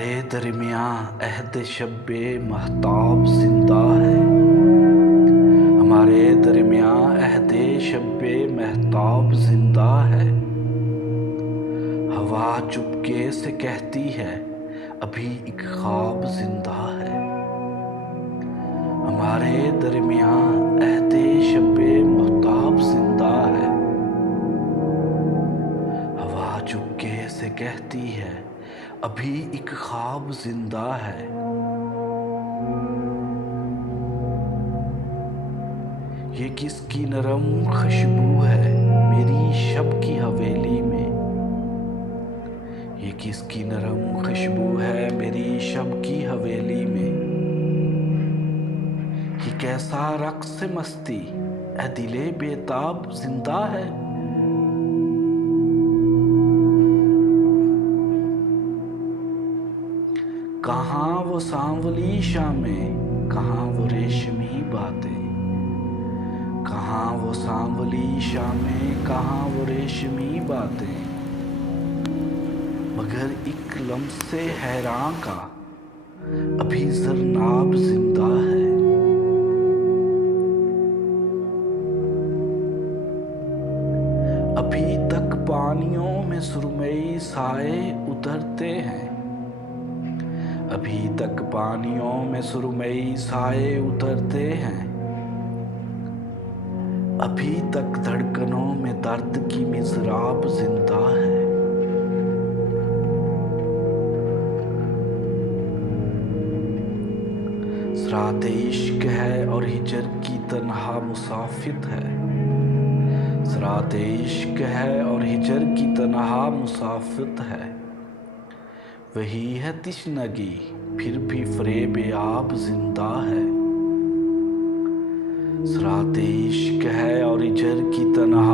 हमारे दरमियाँ अहद शब्बे महताब जिंदा है। हमारे दरमियाँ अहद शब्बे महताब जिंदा है। हवा चुपके से कहती है अभी एक ख्वाब जिंदा है। हमारे दरमियाँ अहद शब्बे महताब जिंदा है। हवा चुपके से कहती है अभी एक ख्वाब जिंदा है। ये किसकी नरम खुशबू है मेरी शब की हवेली में। ये किसकी नरम खुशबू है मेरी शब की हवेली में। ये कैसा रक्स मस्ती ए दिले बेताब जिंदा है। कहाँ वो सांवली शामें, कहाँ वो रेशमी बातें। कहाँ वो सांवली शामें, कहाँ वो रेशमी बातें। मगर एक लम्से हैरान का अभी जरनाब जिंदा है। अभी तक पानियों में सुरमई साए उतरते हैं। अभी तक पानियों में सुरमई साए उतरते हैं। अभी तक धड़कनों में दर्द की मिज़राब जिंदा है। सरात इश्क है और हिजर की तन्हा मुसाफिर है। सरात इश्क है और हिजर की तन्हा मुसाफिर है। वही है तिश्नगी फिर भी फ़रेब आब जिंदा है। सरात इश्क है और हिजर की तन्हा